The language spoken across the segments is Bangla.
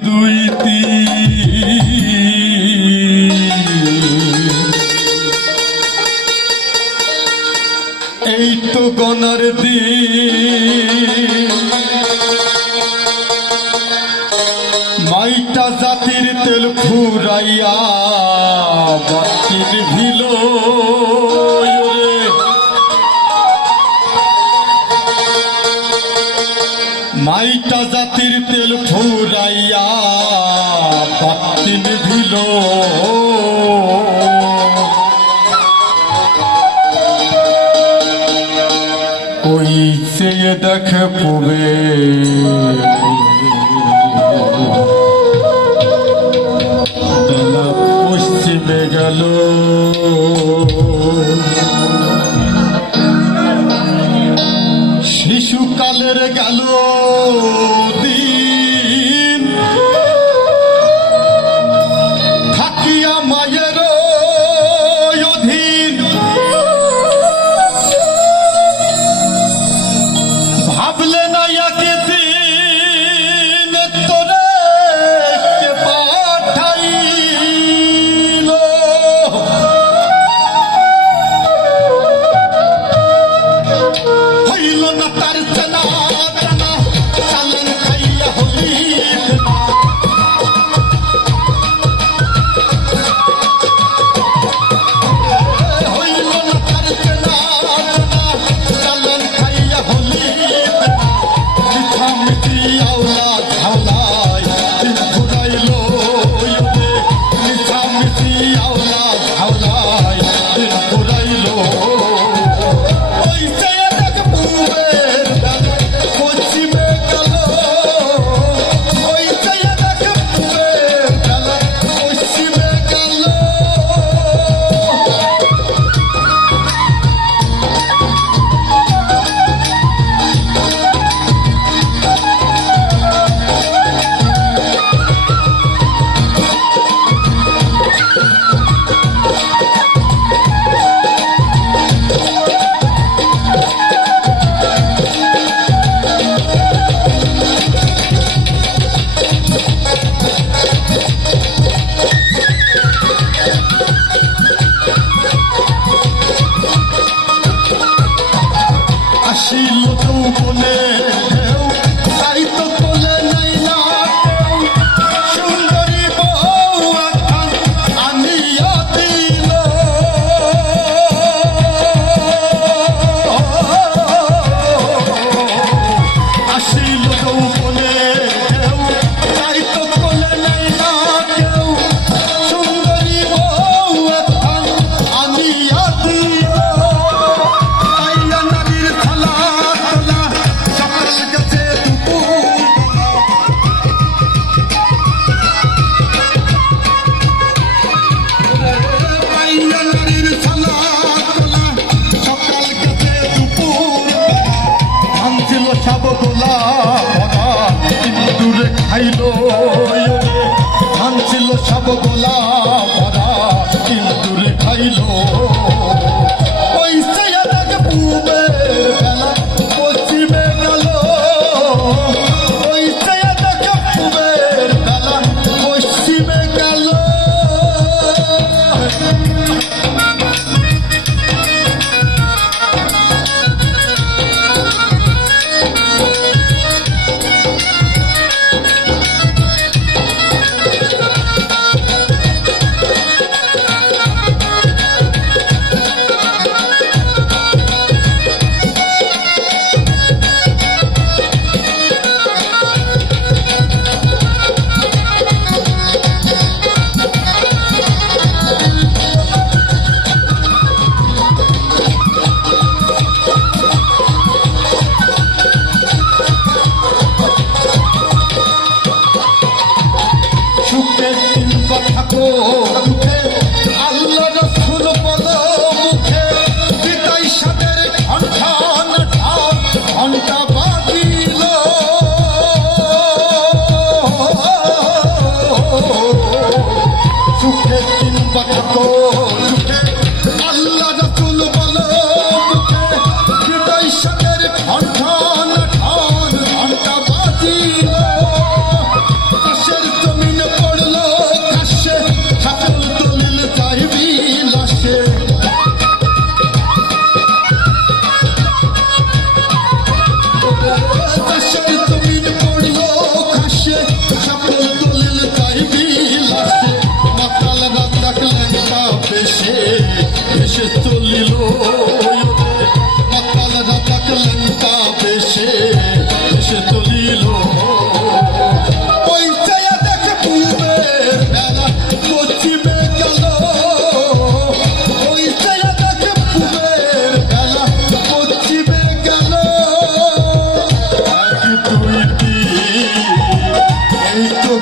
দুই এই তো গনার দিন মাইটা জাতির তেল ফুরাইয়া বাতির ভিল মাইটা জাতির তেল ফুরাইয়া বাতির ভিল ওই চেয়ে দেখ পুবে পশ্চিমে গেল শিশুকালের গেল দিন থাকিয়া মায়ের অধীন ভাবলে না একে দিন তোরে কে পাঠাইল হইল না তার চেনা চেনা চালেন খাইয়া হইল হইল না তার চেনা চেনা চালেন খাইয়া হইল মিঠামিঠি আওলা ঝাওলাই ঘুরাইল মিঠামিঠি আওলা ঝাওলাই ঘুরাইল ওই চেয়ে দেখ পুবের পশ্চিমে গেল ওই চেয়ে দেখ পুবের পশ্চিমে গেল আসিল যৌবনে ঢেউ তাই তো তোলে নাই না কেউ সুন্দরী বউ এখন আনিয়া দিল আসিল যৌবনে ঢেউ তাই তো তোলে নাই না কেউ সুন্দরী বউ এখন আনিয়া দিল সব গোলা ইন্দুরে খাইল ধান ছিল সব গোলা ভরা ইন্দুরে খাইল ওই চেয়ে দেখ পুবের বেলা পশ্চিমে গেল ওই চেয়ে দেখ পুবের বেলা পশ্চিমে গেল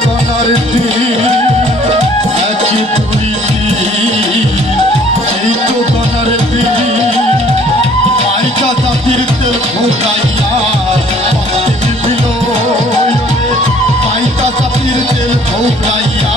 গনার দিন, এক দুই তিন, এই তো গনার দিন। মাইকা জাতির তেল ঘোরাইয়া ভক্তি বিলোয়, মাইকা জাতির তেল ঘোরাইয়া